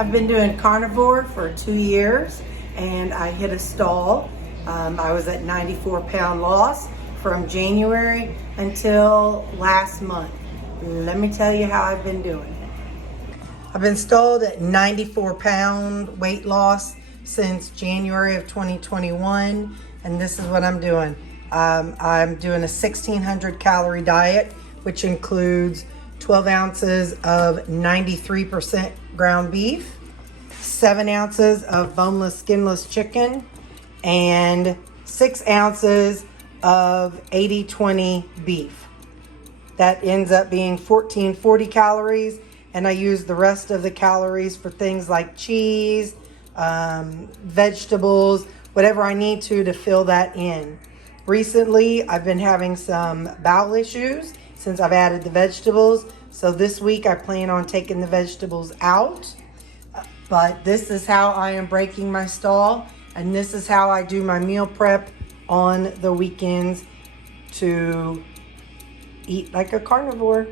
I've been doing carnivore for 2 years and I hit a stall. I was at 94-pound loss from January until last month. Let me tell you how I've been doing it. I've been stalled at 94-pound weight loss since January of 2021, and this is what I'm doing. I'm doing a 1,600 calorie diet, which includes 12 ounces of 93% ground beef, 7 ounces of boneless, skinless chicken, and 6 ounces of 80-20 beef. That ends up being 1,440 calories, and I use the rest of the calories for things like cheese, vegetables, whatever I need to fill that in. Recently, I've been having some bowel issues since I've added the vegetables. So this week I plan on taking the vegetables out. But this is how I am breaking my stall, and this is how I do my meal prep on the weekends to eat like a carnivore.